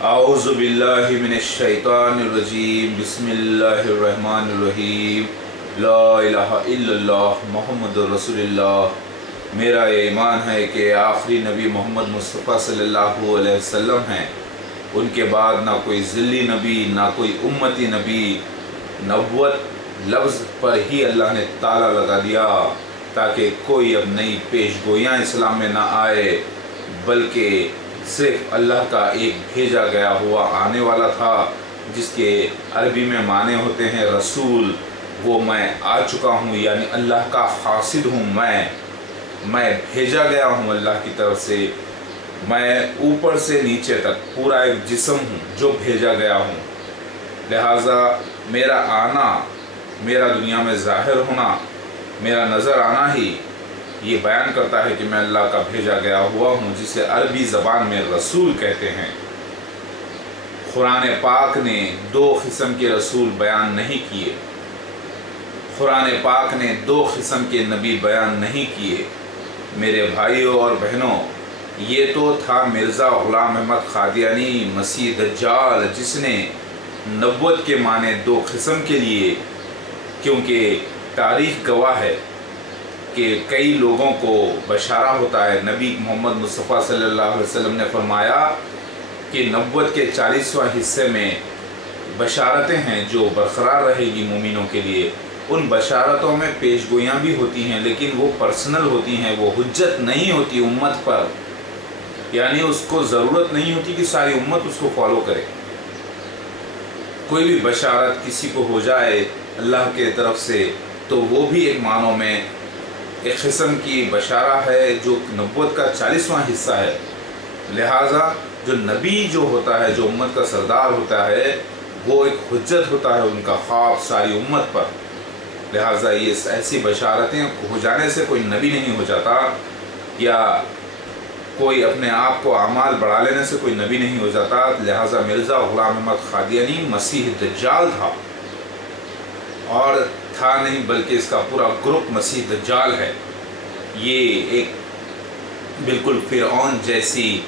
अऊज़ु बिल्लाहि मिनश शैतानिर रजीम बिस्मिल्लाहिर्रहमानिर्रहीम ला इलाहा इल्लल्लाह मुहम्मदुर रसूलुल्लाह। मेरा ये ईमान है कि आखिरी नबी मोहम्मद मुस्तफ़ा सल्लल्लाहु अलैहि वसल्लम हैं। उनके बाद ना कोई ज़िल्ली नबी ना कोई उम्मती नबी। नबुव्वत लफ्ज़ पर ही अल्लाह ने ताला लगा दिया ताकि कोई अब नई पेशगोइयाँ इस्लाम में ना आए, बल्कि सिर्फ अल्लाह का एक भेजा गया हुआ आने वाला था जिसके अरबी में माने होते हैं रसूल। वो मैं आ चुका हूँ, यानी अल्लाह का हासिल हूँ। मैं भेजा गया हूँ अल्लाह की तरफ से। मैं ऊपर से नीचे तक पूरा एक जिस्म हूँ जो भेजा गया हूँ। लिहाजा मेरा आना, मेरा दुनिया में ज़ाहिर होना, मेरा नज़र आना ही ये बयान करता है कि मैं अल्लाह का भेजा गया हुआ हूँ, जिसे अरबी ज़बान में रसूल कहते हैं। कुरान पाक ने दो किस्म के रसूल बयान नहीं किए, कुरान पाक ने दो किस्म के नबी बयान नहीं किए। मेरे भाइयों और बहनों, ये तो था मिर्ज़ा ग़ुलाम अहमद क़ादियानी मसीह दज्जाल, जिसने नबुव्वत के माने दो किस्म के लिए, क्योंकि तारीख़ गवाह है कि कई लोगों को बशारा होता है। नबी मोहम्मद मुस्तफ़ा सल्लल्लाहु अलैहि वसल्लम ने फरमाया कि नबुव्वत के 40वां हिस्से में बशारतें हैं जो बरकरार रहेगी मोमिनों के लिए। उन बशारतों में पेशगोइयाँ भी होती हैं, लेकिन वो पर्सनल होती हैं, वो हुज्जत नहीं होती उम्मत पर, यानी उसको ज़रूरत नहीं होती कि सारी उम्मत उसको फॉलो करे। कोई भी बशारत किसी को हो जाए अल्लाह के तरफ से तो वो भी एक मानों में एक किस्म की बशारा है जो नबुव्वत का 40वां हिस्सा है। लिहाजा जो नबी जो होता है, जो उम्मत का सरदार होता है, वो एक हुज्जत होता है उनका ख्वाब सारी उम्मत पर। लिहाजा ये ऐसी बशारतें हो जाने से कोई नबी नहीं हो जाता, या कोई अपने आप को आमाल बढ़ा लेने से कोई नबी नहीं हो जाता। लिहाजा मिर्ज़ा ग़ुलाम अहमद क़ादियानी मसीह दज्जाल था, और था नहीं बल्कि इसका पूरा ग्रुप मसीह दज्जाल है। ये एक बिल्कुल फ़िरऔन जैसी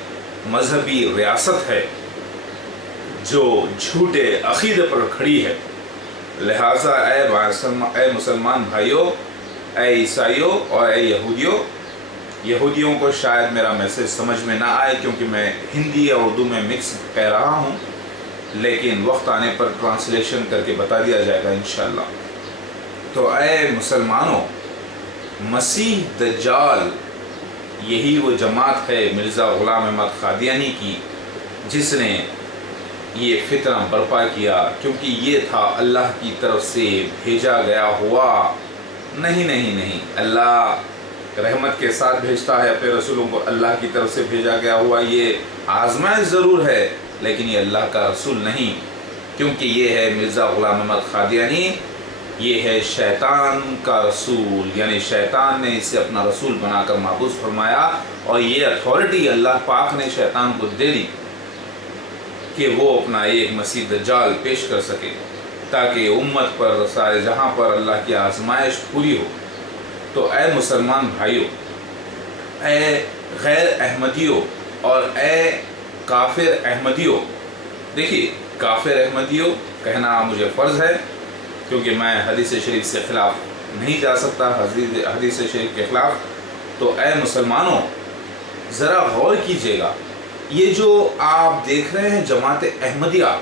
मजहबी रियासत है जो झूठे अक़ीदे पर खड़ी है। लिहाजा ए मुसलमान भाइयों, ए ईसाइयों और ए यहूदियों को शायद मेरा मैसेज समझ में ना आए, क्योंकि मैं हिंदी और उर्दू में मिक्स कह रहा हूँ, लेकिन वक्त आने पर ट्रांसलेशन करके बता दिया जाएगा इंशाअल्लाह। तो ऐ मुसलमानों, मसीह दज्जाल यही वो जमात है मिर्ज़ा ग़ुलाम अहमद क़ादियानी की, जिसने ये फितना बर्पा किया, क्योंकि ये था अल्लाह की तरफ से भेजा गया हुआ। नहीं, अल्लाह रहमत के साथ भेजता है अपने रसूलों को, अल्लाह की तरफ से भेजा गया हुआ। ये आज़माइश ज़रूर है, लेकिन ये अल्लाह का रसूल नहीं, क्योंकि ये है मिर्ज़ा ग़ुलाम अहमद क़ादियानी, ये है शैतान का रसूल, यानी शैतान ने इसे अपना रसूल बनाकर महबूस फरमाया, और ये अथॉरिटी अल्लाह पाक ने शैतान को दे दी कि वो अपना एक मसीह दज्जाल पेश कर सके, ताकि उम्मत पर, सारे जहां पर अल्लाह की आजमाइश पूरी हो। तो ए मुसलमान भाइयों, ए गैर अहमदियों और ए काफिर अहमदियों, देखिए काफिर अहमदियों कहना मुझे फ़र्ज़ है, क्योंकि मैं हदीस शरीफ से ख़िलाफ़ नहीं जा सकता, हदीस शरीफ के ख़िलाफ़। तो ए मुसलमानों, ज़रा गौर कीजिएगा, ये जो आप देख रहे हैं जमात अहमदिया,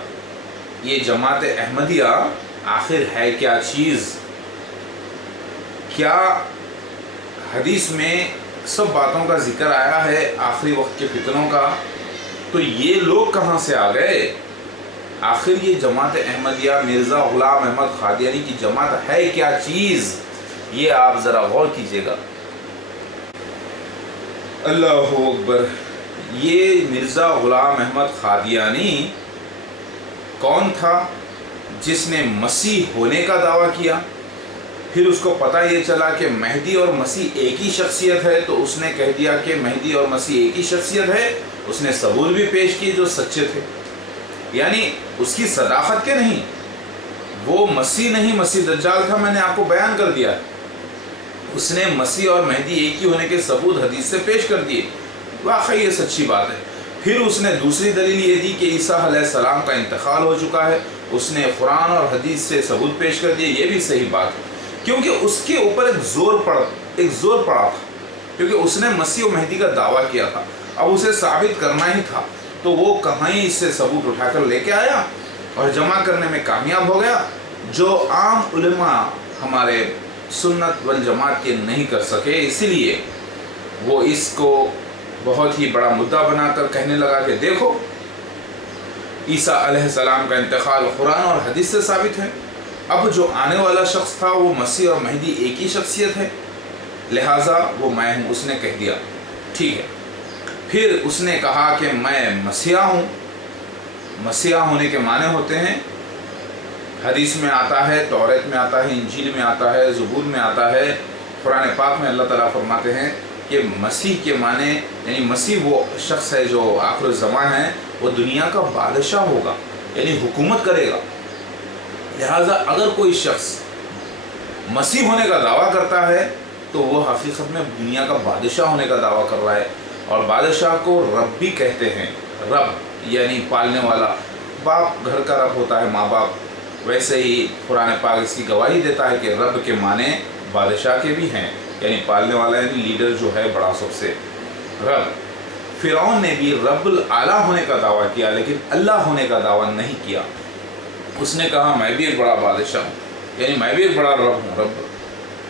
ये जमात अहमदिया आखिर है क्या चीज़? क्या हदीस में सब बातों का जिक्र आया है आखिरी वक्त के फितनों का? तो ये लोग कहाँ से आ गए? आखिर ये जमात अहमदिया मिर्ज़ा ग़ुलाम अहमद क़ादियानी की जमात है क्या चीज़? ये आप ज़रा गौर कीजिएगा। अल्लाहु अकबर। ये मिर्ज़ा ग़ुलाम अहमद क़ादियानी कौन था जिसने मसीह होने का दावा किया? फिर उसको पता ये चला कि मेहदी और मसीह एक ही शख्सियत है, तो उसने कह दिया कि मेहदी और मसीह एक ही शख्सियत है। उसने सबूत भी पेश किए जो सच्चे थे, यानी उसकी सदाकत के नहीं, वो मसीह नहीं, मसीह दज्जाल था। मैंने आपको बयान कर दिया, उसने मसीह और मेहदी एक ही होने के सबूत हदीस से पेश कर दिए। वाकई ये सच्ची बात है। پھر اس نے دوسری دلیل یہ دی کہ عیسیٰ علیہ السلام کا انتقال ہو چکا ہے، اس نے قرآن اور حدیث سے ثبوت پیش کر دیا، یہ بھی صحیح بات ہے، کیونکہ اس کے اوپر ایک زور پڑا تھا، کیونکہ اس نے مسیح و مہدی کا دعویٰ کیا تھا، اب اسے ثابت کرنا ہی تھا، تو وہ کہیں اس سے ثبوت اٹھا کر لے کے آیا اور جمع کرنے میں کامیاب ہو گیا، جو عام علماء ہمارے سنت والجماعت کے نہیں کر سکے، اسی لیے وہ اس کو بہت ہی بڑا مدعا بنا کر کہنے لگا کہ دیکھو عیسیٰ علیہ السلام کا انتقال قرآن اور حدیث سے ثابت ہے، اب جو آنے والا شخص تھا وہ مسیح اور مہدی ایک ہی شخصیت ہے، لہٰذا وہ میں ہوں، اس نے کہہ دیا ٹھیک ہے۔ پھر اس نے کہا کہ میں مسیحا ہوں، مسیحا ہونے کے معنی ہوتے ہیں، حدیث میں آتا ہے، توریت میں آتا ہے، انجیل میں آتا ہے، زبور میں آتا ہے، قرآن پاک میں اللہ تعالیٰ فرماتے ہیں کہ مسیح کے معنی یعنی مسیح وہ شخص ہے جو آخر الزمان ہے، وہ دنیا کا بادشاہ ہوگا، یعنی حکومت کرے گا، لہٰذا اگر کوئی شخص مسیح ہونے کا دعویٰ کرتا ہے تو وہ حقیقت میں دنیا کا بادشاہ ہونے کا دعویٰ کر رہا ہے، اور بادشاہ کو رب بھی کہتے ہیں، رب یعنی پالنے والا، باپ گھر کا رب ہوتا ہے، ماں باپ، ویسے ہی قرآن پاک اس کی گواہی دیتا ہے کہ رب کے معنی بادشاہ کے بھی ہیں، یعنی پالنے والا، یعنی لیڈر جو ہے بڑا سب سے رب۔ فرعون نے بھی رب الاعلیٰ ہونے کا دعویٰ کیا لیکن اللہ ہونے کا دعویٰ نہیں کیا، اس نے کہا میں بھی ایک بڑا بادشاہ ہوں، یعنی میں بھی ایک بڑا رب ہوں، رب،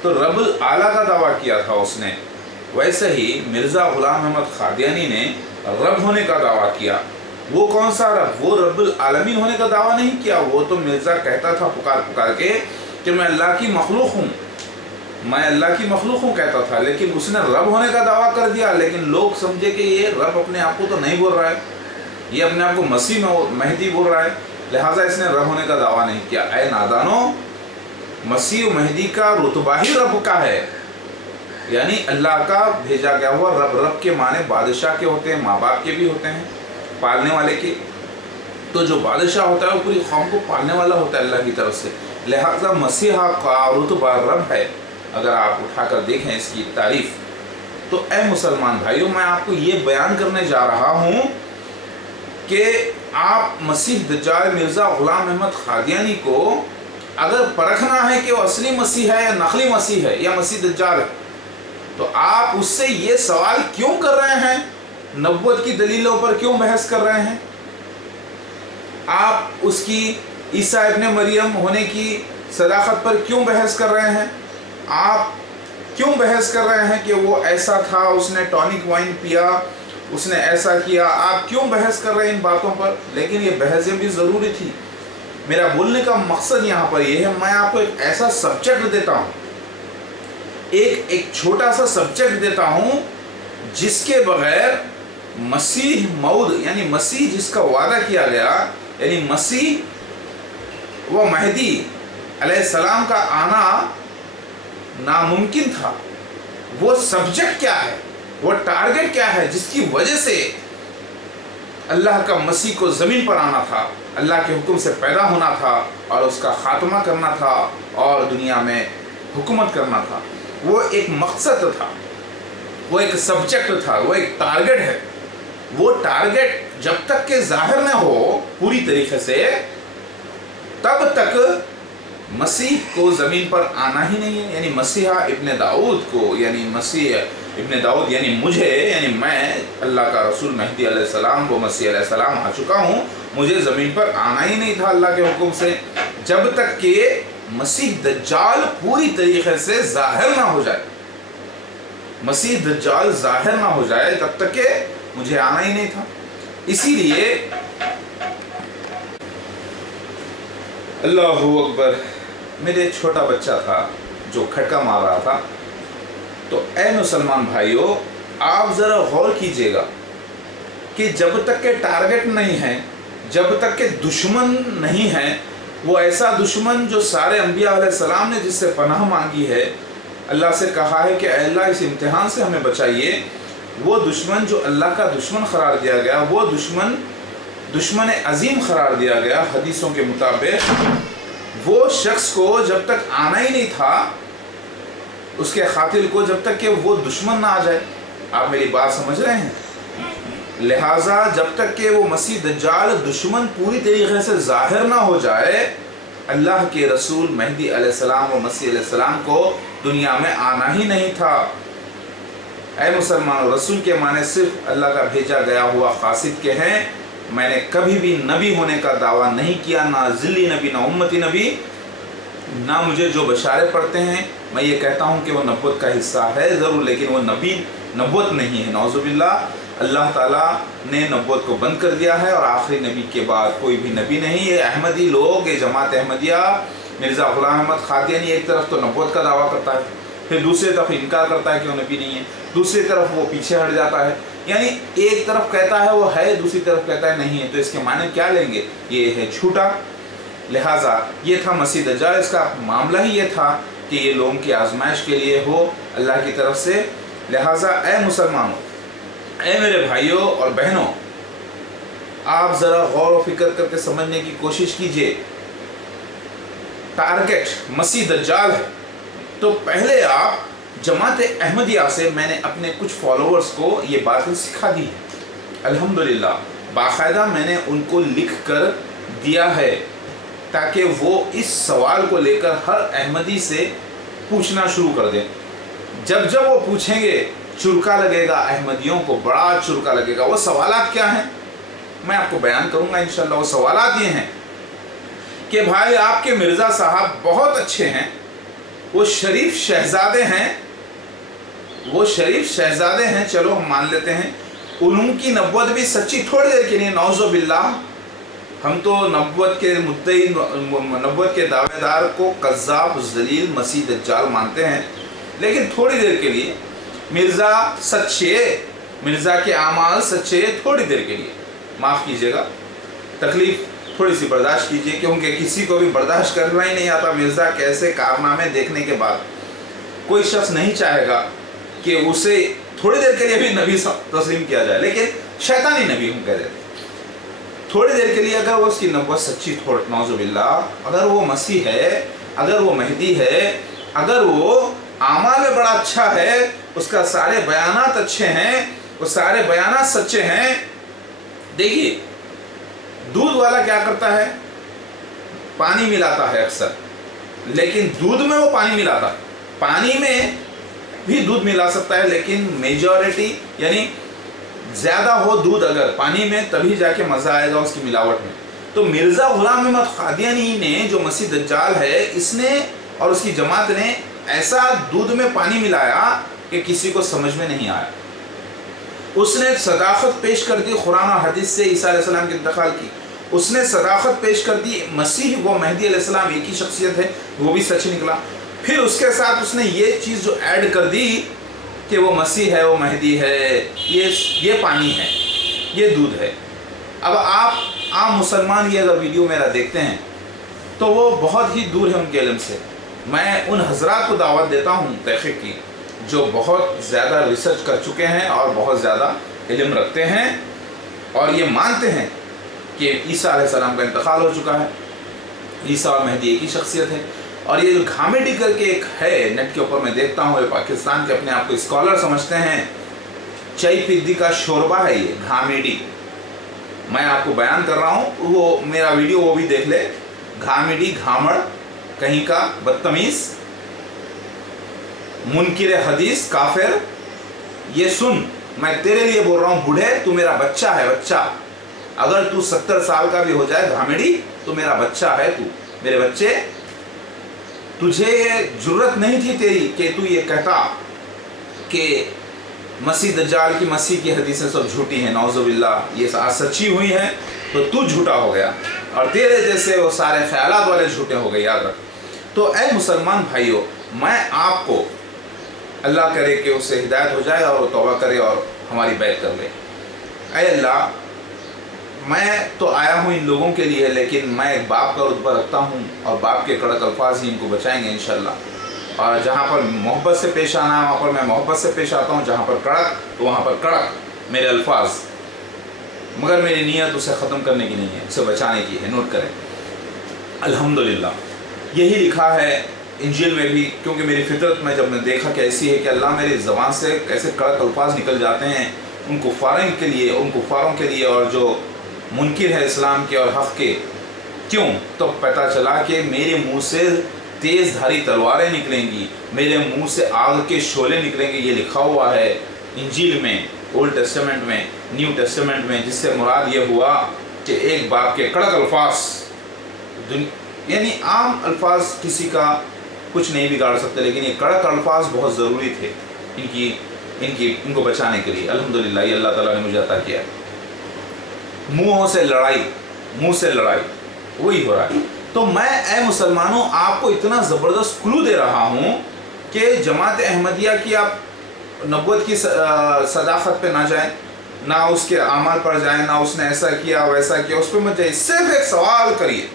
تو رب الاعلیٰ کا دعویٰ کیا تھا اس نے۔ ویسے ہی مرزا غلام احمد قادیانی نے رب ہونے کا دعویٰ کیا، وہ کون سا رب؟ وہ رب العالمین ہونے کا دعویٰ نہیں کیا، وہ تو مرزا کہتا تھا پکار کے کہ میں اللہ کی مخلوق ہوں، میں اللہ کی مخلوق ہوں کہتا تھا، لیکن اس نے رب ہونے کا دعویٰ کر دیا، لیکن لوگ سمجھے کہ یہ رب اپنے آپ کو تو نہیں بول رہا ہے، یہ اپنے آپ کو مسیح مہدی بول رہا ہے، لہٰذا اس نے رب ہونے کا دعویٰ نہیں کیا۔ اے نادانو، مسیح و مہدی کا رتبہ ہی رب کا ہے، یعنی اللہ کا بھیجا گیا ہوا رب۔ رب کے معنی بادشاہ کے ہوتے ہیں، ماں باپ کے بھی ہوتے ہیں، پالنے والے کے، تو جو بادشاہ ہوتا ہے وہ پوری قوم کو پالنے والا ہوتا ہے اللہ کی طرف سے، لہٰذا مسیحا کا رتبہ رب ہے۔ اگر آپ اٹھا کر دیکھیں اس کی تعریف، تو اے مسلمان بھائیوں، میں آپ کو یہ بیان کرنے جا رہا ہوں کہ آپ مسیح دجال مرزا غلام احمد قادیانی کو اگر پرکھنا ہے کہ وہ اصلی مسیح ہے یا نقلی مسیح ہے یا مسیح دجال ہے، تو آپ اس سے یہ سوال کیوں کر رہے ہیں؟ نبوت کی دلیلوں پر کیوں بحث کر رہے ہیں؟ آپ اس کی عیسیٰ ابن مریم ہونے کی صداقت پر کیوں بحث کر رہے ہیں؟ آپ کیوں بحث کر رہے ہیں کہ وہ ایسا تھا، اس نے ٹونک وائن پیا، اس نے ایسا کیا؟ آپ کیوں بحث کر رہے ہیں ان باتوں پر؟ لیکن یہ بحثیں بھی ضروری تھی۔ میرا بولنے کا مقصد یہاں پر یہ ہے، میں آپ کو ایک ایسا سبجیکٹ دیتا ہوں، ایک چھوٹا سا سبجیکٹ دیتا ہوں جس کے بغیر مسیح موعود یعنی مسیح جس کا وعدہ کیا گیا، یعنی مسیح و مہدی علیہ السلام کا آنا ناممکن تھا۔ وہ سبجیکٹ کیا ہے، وہ ٹارگٹ کیا ہے جس کی وجہ سے اللہ کا مسیح کو زمین پر آنا تھا، اللہ کے حکم سے پیدا ہونا تھا اور اس کا خاتمہ کرنا تھا اور دنیا میں حکومت کرنا تھا۔ وہ ایک مقصد تھا، وہ ایک سبجیکٹ تھا، وہ ایک ٹارگٹ ہے۔ وہ ٹارگٹ جب تک کہ ظاہر نہ ہو پوری طریقے سے، تب تک مسیح کو زمین پر آنا ہی نہیں ہے۔ یعنی مسیحا ابن داؤد کو، یعنی مسیح ابن داؤد یعنی مجھے، یعنی میں اللہ کا رسول مہدی علیہ السلام، وہ مسیح علیہ السلام آ چکا ہوں، مجھے زمین پر آنا ہی نہیں تھا اللہ کے حکم سے، جب تک کہ مسیح دجال پوری طریقے سے ظاہر نہ ہو جائے۔ مسیح دجال ظاہر نہ ہو جائے تب تک کہ مجھے آنا ہی نہیں تھا۔ اسی لیے اللہ اکبر، میرے ایک چھوٹا بچہ تھا جو کھٹکا مار رہا تھا، تو اے مسلمان بھائیوں، آپ ذرا غور کیجئے گا کہ جب تک کہ ٹارگٹ نہیں ہے، جب تک کہ دشمن نہیں ہے، وہ ایسا دشمن جو سارے انبیاء علیہ السلام نے جس سے پناہ مانگی ہے، اللہ سے کہا ہے کہ اے اللہ اس امتحان سے ہمیں بچائیے، وہ دشمن جو اللہ کا دشمن قرار دیا گیا، وہ دشمن عظیم قرار دیا گیا حدیثوں کے مطابق، وہ شخص کو جب تک آنا ہی نہیں تھا، اس کے قاتل کو، جب تک کہ وہ دشمن نہ آ جائے۔ آپ میری بات سمجھ رہے ہیں؟ लिहाजा जब तक कि वो मसीह दज्जाल दुश्मन पूरी तरीके से ज़ाहिर ना हो जाए, अल्लाह के रसूल मेहदी अलैहिस्सलाम और मसीह अलैहिस्सलाम को दुनिया में आना ही नहीं था। ऐ मुसलमानों, रसूल के माने सिर्फ अल्लाह का भेजा गया हुआ कासिद के हैं। मैंने कभी भी नबी होने का दावा नहीं किया, ना ज़िल्ली नबी, ना उम्मती नबी, ना मुझे जो बशारे पढ़ते हैं मैं ये कहता हूँ कि वो नबूवत का हिस्सा है ज़रूर, लेकिन वो नबी नबूवत नहीं है। नौज़ुबिल्लाह, अल्लाह ताला ने नबूवत को बंद कर दिया है और आखिरी नबी के बाद कोई भी नबी नहीं। ये अहमदी लोग, ये जमात अहमदिया, मिर्ज़ा ग़ुलाम अहमद क़ादियानी एक तरफ तो नबूवत का दावा करता है, फिर दूसरी तरफ इनकार करता है कि वो नबी नहीं है, दूसरी तरफ वो पीछे हट जाता है। यानी एक तरफ कहता है वो है, दूसरी तरफ कहता है नहीं है, तो इसके माने क्या लेंगे? ये है झूठा। लिहाजा ये था मसीह दज्जाल, इसका मामला ही ये था कि ये लोगों की आजमाइश के लिए हो अल्लाह की तरफ से। लिहाजा ए मुसलमानों, ए मेरे भाइयों और बहनों, आप ज़रा गौर व फिक्र करके समझने की कोशिश कीजिए। टारगेट मसीह दज्जाल है, तो पहले आप जमात अहमदिया से मैंने अपने कुछ फॉलोअर्स को ये बातें सिखा दी है। अल्हम्दुलिल्लाह, बाकायदा मैंने उनको लिख कर दिया है ताकि वो इस सवाल को लेकर हर अहमदी से पूछना शुरू कर दें। जब जब वो पूछेंगे चुरका लगेगा, अहमदियों को बड़ा चुरका लगेगा। वो सवालात क्या हैं मैं आपको बयान करूंगा इंशाल्लाह। वो सवालात ये हैं कि भाई आपके मिर्ज़ा साहब बहुत अच्छे हैं, वो शरीफ शहजादे हैं, वो शरीफ शहजादे हैं, चलो हम मान लेते हैं। उनकी नबूवत भी सच्ची थोड़ी देर के लिए, नौज़ुबिल्लाह, हम तो नबूवत के मुद्दई, नबूवत के दावेदार को कज़्ज़ाब, ज़लील, मसीह दज्जाल मानते हैं, लेकिन थोड़ी देर के लिए मिर्ज़ा सच्चे, मिर्ज़ा के आमाल सच्चे, थोड़ी देर के लिए, माफ़ कीजिएगा, तकलीफ़ थोड़ी सी बर्दाश्त कीजिए, क्योंकि किसी को भी बर्दाश्त करना ही नहीं आता मिर्ज़ा के ऐसे कारनामे देखने के बाद। कोई शख्स नहीं चाहेगा कि उसे थोड़ी देर के लिए भी नबी तस्लीम किया जाए, लेकिन शैतानी नबी हम कह देते थोड़ी देर के लिए। अगर वो उसकी नबूवत सच्ची, नौज़ुबिल्लाह, अगर वो मसीह है, अगर वो मेहदी है, अगर वो आमाल में बड़ा अच्छा है, उसका सारे बयानात अच्छे हैं, वो सारे बयानात सच्चे हैं। देखिए, दूध वाला क्या करता है? पानी मिलाता है अक्सर, लेकिन दूध में वो पानी मिलाता है। पानी में भी दूध मिला सकता है, लेकिन मेजॉरिटी यानी ज़्यादा हो दूध अगर पानी में, तभी जाके मज़ा आएगा उसकी मिलावट में। तो मिर्ज़ा ग़ुलाम अहमद क़ादियानी ने, जो मसीह दज्जाल है, इसने और उसकी जमात ने ऐसा दूध में पानी मिलाया कि किसी को समझ में नहीं आया। उसने सदाकत पेश कर दी कुरान और हदीस से ईसा अलैहिस्सलाम के इंतकाल की, उसने सदाकत पेश कर दी, मसीह व मेहदी अलैहिस्सलाम एक ही शख्सियत है, वो भी सच निकला। फिर उसके साथ उसने ये चीज़ जो ऐड कर दी कि वो मसीह है, वो मेहदी है, ये पानी है, ये दूध है। अब आप आम मुसलमान ये अगर वीडियो मेरा देखते हैं तो वो बहुत ही दूर है उनके इल्म से। मैं उन हजरात को दावत देता हूँ तहक़ीक़ की, जो बहुत ज़्यादा रिसर्च कर चुके हैं और बहुत ज़्यादा इल्म रखते हैं और ये मानते हैं कि ईसा अलैहिस्सलाम का इंतकाल हो चुका है, ईसा और मेहदी एक ही शख्सियत है। और ये जो घामेडी करके एक है नेट के ऊपर, मैं देखता हूँ, ये पाकिस्तान के अपने आप को स्कॉलर समझते हैं, चाय पिद्दी का शोरबा है ये घामेडी। मैं आपको बयान कर रहा हूँ, वो मेरा वीडियो वो भी देख ले। घामेडी, घामड़ कहीं का, बदतमीज़, मुनकिर हदीस, काफिर। ये सुन, मैं तेरे लिए बोल रहा हूँ बूढ़े, तू मेरा बच्चा है, बच्चा। अगर तू 70 साल का भी हो जाए घामेडी, तो मेरा बच्चा है तू, मेरे बच्चे। तुझे ये जुर्रत नहीं थी तेरी कि तू ये कहता कि मसीह दज्जाल की, मसीह की हदीसें सब झूठी हैं, नौज़ुबिल्लाह, ये सच्ची हुई हैं, तो तू झूठा हो गया और तेरे जैसे वो सारे ख्यालात वाले झूठे हो गए, याद रख। तो ऐ मुसलमान भाइयों, मैं आपको, अल्लाह करे कि उससे हिदायत हो जाए और वो तौबा करे और हमारी बैत कर ले। ऐ अल्लाह, मैं तो आया हूँ इन लोगों के लिए, लेकिन मैं एक बाप का रुतबा रखता हूँ और बाप के कड़क अल्फाज ही इनको बचाएंगे इंशाअल्लाह। और जहाँ पर मोहब्बत से पेश आना है वहाँ पर मैं मोहब्बत से पेश आता हूँ, जहाँ पर कड़क तो वहाँ पर कड़क मेरे अल्फाज, मगर मेरी नीयत उसे ख़त्म करने की नहीं है, उसे बचाने की है। नोट करें, अल्हम्दुलिल्लाह यही लिखा है इंजील में भी, क्योंकि मेरी फितरत में जब मैं देखा कि ऐसी है कि अल्लाह मेरी ज़बान से कैसे कड़क अल्फाज निकल जाते हैं उन कुफ़ारों के लिए और जो मुनकिर है इस्लाम के और हक़ के। क्यों? तो पता चला कि मेरे मुंह से तेज़ धारी तलवारें निकलेंगी, मेरे मुंह से आग के शोले निकलेंगे। ये लिखा हुआ है इंजील में, ओल्ड टेस्टामेंट में, न्यू टेस्टामेंट में, जिससे मुराद ये हुआ कि एक बाप के कड़क अल्फाज, यानी आम अल्फाज किसी का कुछ नहीं बिगाड़ सकते, लेकिन ये कड़क अल्फाज बहुत ज़रूरी थे इनको बचाने के लिए। अल्हम्दुलिल्लाह ये अल्लाह ताला ने मुझे अता किया। मुँह से लड़ाई वही हो रहा है। तो मैं ए मुसलमानों आपको इतना ज़बरदस्त क्लू दे रहा हूँ कि जमात अहमदिया की आप नबूवत की सदाकत पे ना जाएं, ना उसके अमाल पर जाएं, ना उसने ऐसा किया वैसा किया, उस पर मत जाइए। सिर्फ एक सवाल करिए,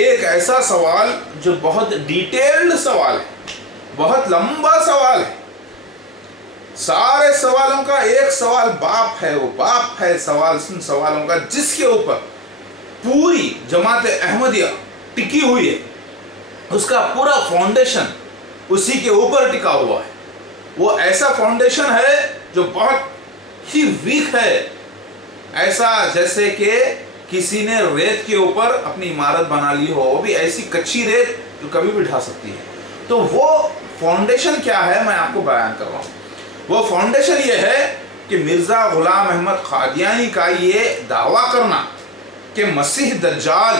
एक ऐसा सवाल जो बहुत डिटेल्ड सवाल है, बहुत लंबा सवाल है। सारे सवालों का एक सवाल बाप है, वो बाप है सवाल सुन सवालों का, जिसके ऊपर पूरी जमात अहमदिया टिकी हुई है। उसका पूरा फाउंडेशन उसी के ऊपर टिका हुआ है। वो ऐसा फाउंडेशन है जो बहुत ही वीक है, ऐसा जैसे कि किसी ने रेत के ऊपर अपनी इमारत बना ली हो, वो भी ऐसी कच्ची रेत जो कभी भी ढा सकती है। तो वो फाउंडेशन क्या है मैं आपको बयान कर रहा हूँ। वो फाउंडेशन ये है कि मिर्ज़ा गुलाम अहमद कादियानी का ये दावा करना कि मसीह दज्जाल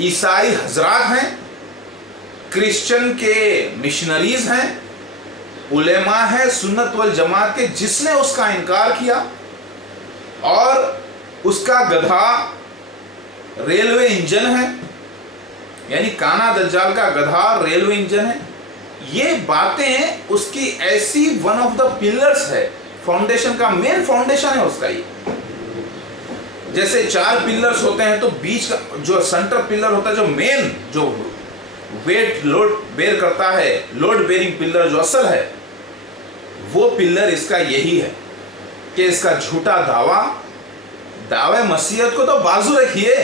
ईसाई हजरात हैं, क्रिश्चियन के मिशनरीज हैं, उलेमा है सुन्नत वल जमात के, जिसने उसका इनकार किया और उसका गधा रेलवे इंजन है, यानी काना दज्जाल का गधा रेलवे इंजन है। ये बातें उसकी ऐसी वन ऑफ द पिलर्स है, फाउंडेशन का मेन फाउंडेशन है उसका। ये जैसे 4 पिलर्स होते हैं तो बीच का जो सेंटर पिलर होता है, जो मेन जो वेट लोड बेयर करता है, लोड बेयरिंग पिलर जो असल है, वो पिलर इसका यही है कि इसका झूठा दावे मसीहत को तो बाजू रखिए,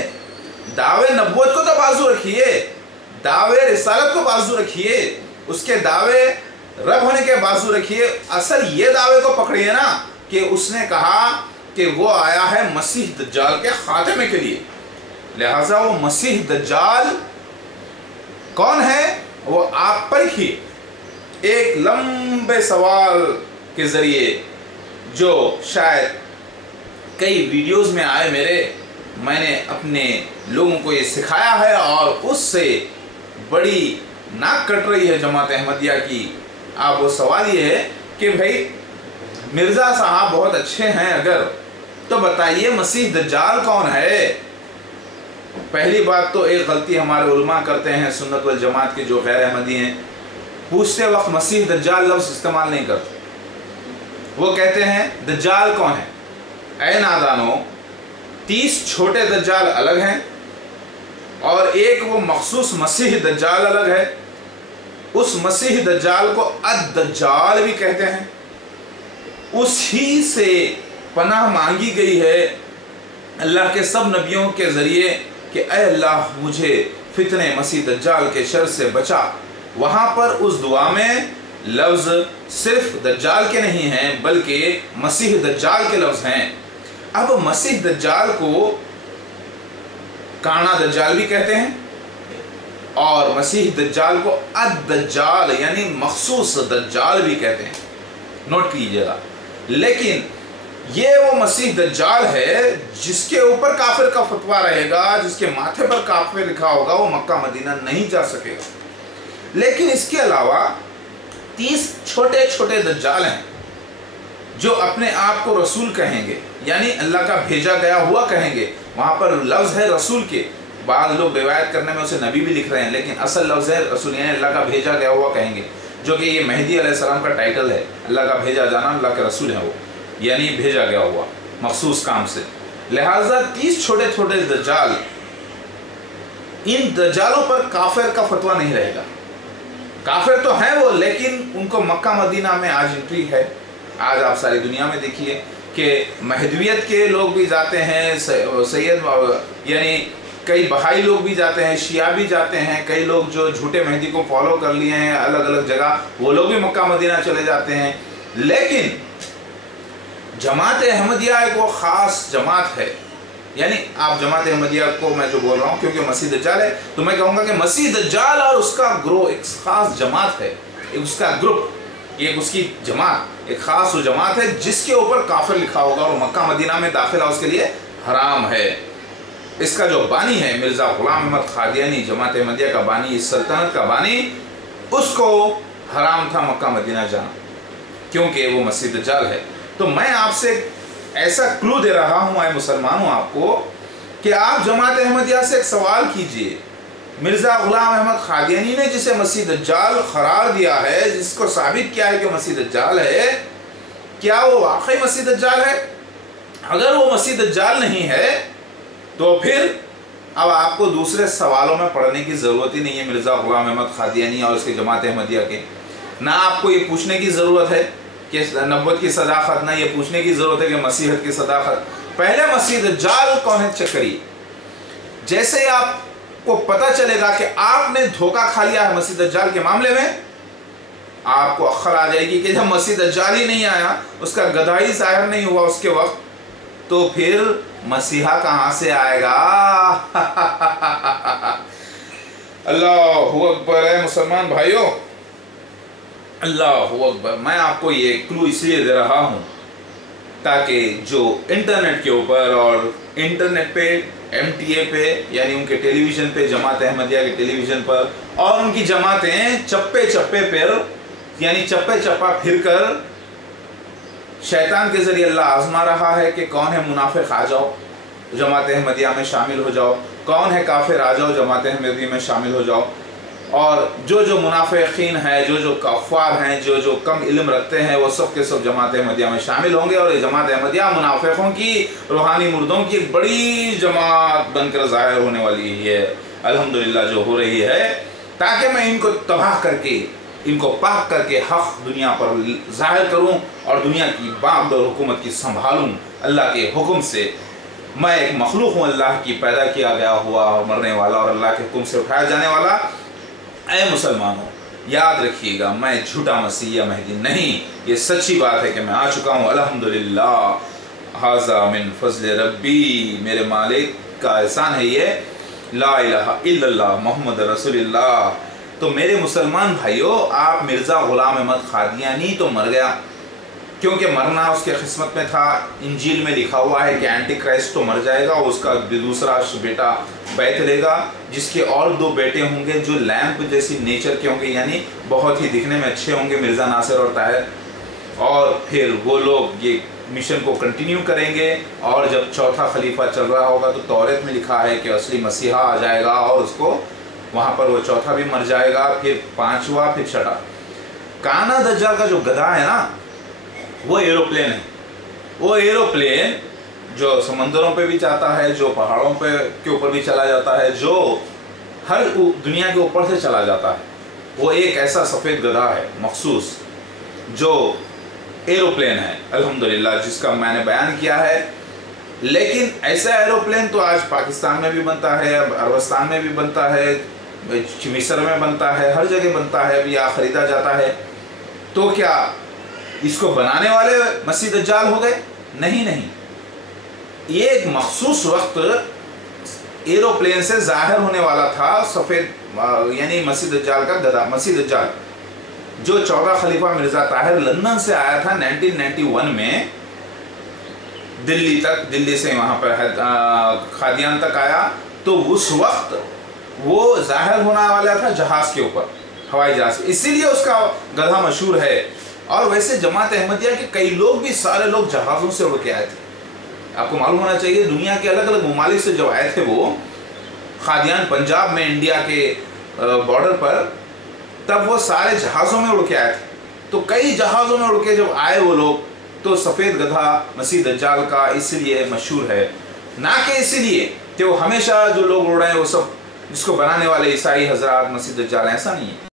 दावे नबूवत को तो बाजू रखिए, दावे रिसालत को बाजू रखिए, उसके दावे रब होने के बाजू रखिए। असल ये दावे को पकड़िए ना कि उसने कहा कि वो आया है मसीह दज्जाल के खात्मे के लिए। लिहाजा वो मसीह दज्जाल कौन है वो आप परखिए एक लंबे सवाल के जरिए, जो शायद कई वीडियोस में आए मैंने अपने लोगों को ये सिखाया है, और उससे बड़ी नाक कट रही है जमात अहमदिया की। आप वो सवाल ये है कि भाई मिर्ज़ा साहब बहुत अच्छे हैं अगर, तो बताइए मसीह दज्जाल कौन है। पहली बात तो एक गलती हमारे उलमा करते हैं सुन्नत वल जमात के जो गैर अहमदी हैं, पूछते वक्त मसीह दज्जाल लफ्ज़ इस्तेमाल नहीं करते। वो कहते हैं दज्जाल कौन है। ऐ नादानो, 30 छोटे दज्जाल अलग हैं और एक वो मखसूस मसीह दज्जाल अलग है। उस मसीह दज्जाल को अद-दज्जाल भी कहते हैं। उसी से पनाह मांगी गई है अल्लाह के सब नबियों के ज़रिए कि ऐ अल्लाह मुझे फितने मसीह दज्जाल के शर से बचा। वहाँ पर उस दुआ में लफ्ज़ सिर्फ दज्जाल के नहीं हैं बल्कि मसीह दज्जाल के लफ्ज़ हैं। अब मसीह दज्जाल को काना दज्जाल भी कहते हैं और मसीह दज्जाल को अद-दज्जाल यानी मखसूस दज्जाल भी कहते हैं, नोट कीजिएगा। लेकिन ये वो मसीह दज्जाल है जिसके ऊपर काफिर का फतवा रहेगा, जिसके माथे पर काफिर लिखा होगा, वो मक्का मदीना नहीं जा सकेगा। लेकिन इसके अलावा 30 छोटे छोटे दज्जाल हैं जो अपने आप को रसूल कहेंगे, यानी अल्लाह का भेजा गया हुआ कहेंगे। वहाँ पर लफ्ज़ है रसूल के, बाद लोग रिवायत करने में उसे नबी भी लिख रहे हैं, लेकिन असल लफ्ज़ है रसूल, यानी अल्लाह का भेजा गया हुआ कहेंगे, जो कि ये मेहदी अलैहिस्सलाम का टाइटल है। अल्लाह का भेजा जाना, अल्लाह के रसूल है वो, यानी भेजा गया हुआ मखसूस काम से। लिहाजा 30 छोटे छोटे दज्जाल, इन दज्जालों पर काफिर का फतवा नहीं रहेगा। काफिर तो हैं वो, लेकिन उनको मक्का मदीना में आज एंट्री है। आज आप सारी दुनिया में देखिए कि महदवियत के लोग भी जाते हैं, सैयद यानी कई बहाई लोग भी जाते हैं, शिया भी जाते हैं, कई लोग जो झूठे मेहदी को फॉलो कर लिए हैं अलग अलग जगह, वो लोग भी मक्का मदीना चले जाते हैं। लेकिन जमात अहमदिया एक वो ख़ास जमात है, यानी आप जमात अहमदिया को मैं जो बोल रहा हूँ क्योंकि मसीह दज्जाल है, तो मैं कहूँगा कि मसीह दज्जाल और उसका ग्रोह एक ख़ास जमात है, एक उसका ग्रुप, एक उसकी जमात, एक ख़ास वो जमात है जिसके ऊपर काफिर लिखा होगा और मक्का मदीना में दाखिला उसके लिए हराम है। इसका जो बानी है मिर्ज़ा ग़ुलाम अहमद क़ादियानी, जमात अहमदिया का बानी, इस सल्तनत का बानी, उसको हराम था मक्का मदीना जाना क्योंकि वो मसीह दज्जाल है। तो मैं आपसे ऐसा क्लू दे रहा हूँ आए मुसलमानों आपको कि आप जमात अहमदिया से एक सवाल कीजिए, मिर्ज़ा ग़ुलाम अहमद क़ादियानी ने जिसे मसीह दज्जाल करार दिया है, जिसको साबित किया है कि मसीह दज्जाल है, क्या वो वाकई मसीह दज्जाल है? अगर वो मसीह दज्जाल नहीं है तो फिर अब आपको दूसरे सवालों में पढ़ने की ज़रूरत ही नहीं है मिर्ज़ा ग़ुलाम अहमद क़ादियानी और उसके जमात अहमदिया के। ना आपको ये पूछने की ज़रूरत है कि नबुव्वत की सदाकत, ना ये पूछने की ज़रूरत है कि मसीहत की सदाकत। पहले मसीह दज्जाल कौन है चेक करिए। जैसे ही आपको पता चलेगा कि आपने धोखा खा लिया है मसीह दज्जाल के मामले में, आपको अक्ल आ जाएगी कि जब मसीह दज्जाल ही नहीं आया, उसका गधा ही ज़ाहिर नहीं हुआ उसके वक्त, तो फिर मसीहा कहाँ से आएगा? अल्लाहु अकबर है मुसलमान भाइयों, अल्लाहु अकबर। मैं आपको ये क्लू इसलिए दे रहा हूँ ताकि जो इंटरनेट के ऊपर और इंटरनेट पे MTA पे यानी उनके टेलीविज़न पे, जमात अहमदिया के टेलीविज़न पर, और उनकी जमातें चप्पे चप्पे पर यानी चप्पे चप्पा फिर कर शैतान के ज़रिए अल्लाह आजमा रहा है कि कौन है मुनाफिक आ जाओ जमात अहमदिया में शामिल हो जाओ, कौन है काफिर आ जाओ जमात अहमदिया में शामिल हो जाओ। और जो मुनाफिकीन हैं, जो कफ़ार हैं, जो कम इल्म रखते हैं, वो सब के सब जमात अहमदिया में शामिल होंगे और ये जमात अहमदिया मुनाफिकों की, रूहानी मुर्दों की एक बड़ी जमात बनकर ज़ाहिर होने वाली है अल्हम्दुलिल्लाह, जो हो रही है, ताकि मैं इनको तबाह करके, इनको पाक करके हक़ दुनिया पर ज़ाहिर करूँ और दुनिया की बागडोर और हुकूमत की संभालूँ अल्लाह के हुक्म से। मैं एक मखलूक हूँ, अल्लाह की पैदा किया गया हुआ और मरने वाला और अल्लाह के हुक्म से उठाया जाने वाला। ऐ मुसलमानों, याद रखिएगा, मैं झूठा मसीह या मेहदी नहीं, ये सच्ची बात है कि मैं आ चुका हूँ अल्हम्दुलिल्लाह। हाज़ा मिन फ़ज़्ल रब्बी, मेरे मालिक का एहसान है ये। ला इलाहा इल्लल्लाह मुहम्मद रसूलुल्लाह। तो मेरे मुसलमान भाइयों, आप मिर्ज़ा ग़ुलाम अहमद क़ादियानी तो मर गया क्योंकि मरना उसके किस्मत में था। इंजील में लिखा हुआ है कि एंटी क्राइस्ट तो मर जाएगा, उसका दूसरा बेटा बैत लेगा, जिसके और 2 बेटे होंगे जो लैंप जैसी नेचर के होंगे, यानी बहुत ही दिखने में अच्छे होंगे, मिर्ज़ा नासिर और ताहिर। और फिर वो लोग ये मिशन को कंटिन्यू करेंगे और जब चौथा खलीफा चल रहा होगा तो तौरात में लिखा है कि असली मसीहा आ जाएगा और उसको वहाँ पर वो चौथा भी मर जाएगा, फिर 5वां, फिर 6वां। काना दज्जाल का जो गधा है ना, वो एरोप्लेन है। वो एरोप्लेन जो समंदरों पे भी जाता है, जो पहाड़ों पे के ऊपर भी चला जाता है, जो हर दुनिया के ऊपर से चला जाता है, वो एक ऐसा सफ़ेद गधा है मखसूस जो एरोप्लेन है अल्हम्दुलिल्लाह, जिसका मैंने बयान किया है। लेकिन ऐसा एरोप्लेन तो आज पाकिस्तान में भी बनता है, अरबस्तान में भी बनता है, मिस्र में बनता है, हर जगह बनता है, अभी यहाँ ख़रीदा जाता है। तो क्या इसको बनाने वाले मसीह दज्जाल हो गए? नहीं नहीं, ये एक मखसूस वक्त एरोप्लेन से ज़ाहिर होने वाला था सफ़ेद यानी मसीह दज्जाल का गधा, मसीह दज्जाल जो 14 खलीफा मिर्ज़ा ताहिर लंदन से आया था 1991 में दिल्ली तक, दिल्ली से वहाँ पर क़ादियान तक आया। तो उस वक्त वो ज़ाहिर होने वाला था जहाज़ के ऊपर, हवाई जहाज़, इसीलिए उसका गधा मशहूर है। और वैसे जमात अहमदिया के कई लोग भी, सारे लोग जहाज़ों से उड़ के आए थे। आपको मालूम होना चाहिए, दुनिया के अलग अलग ममालिक से जब आए थे वो क़ादियान, पंजाब में इंडिया के बॉर्डर पर, तब वो सारे जहाज़ों में उड़ के आए थे। तो कई जहाज़ों में उड़ के जब आए वो लोग, तो सफ़ेद गधा मसीह दज्जाल का इसलिए मशहूर है, ना कि इसलिए कि वो हमेशा जो लोग उड़ रहे हैं वो सब जिसको बनाने वाले ईसाई हज़रात मसीह दज्जाल, ऐसा नहीं है।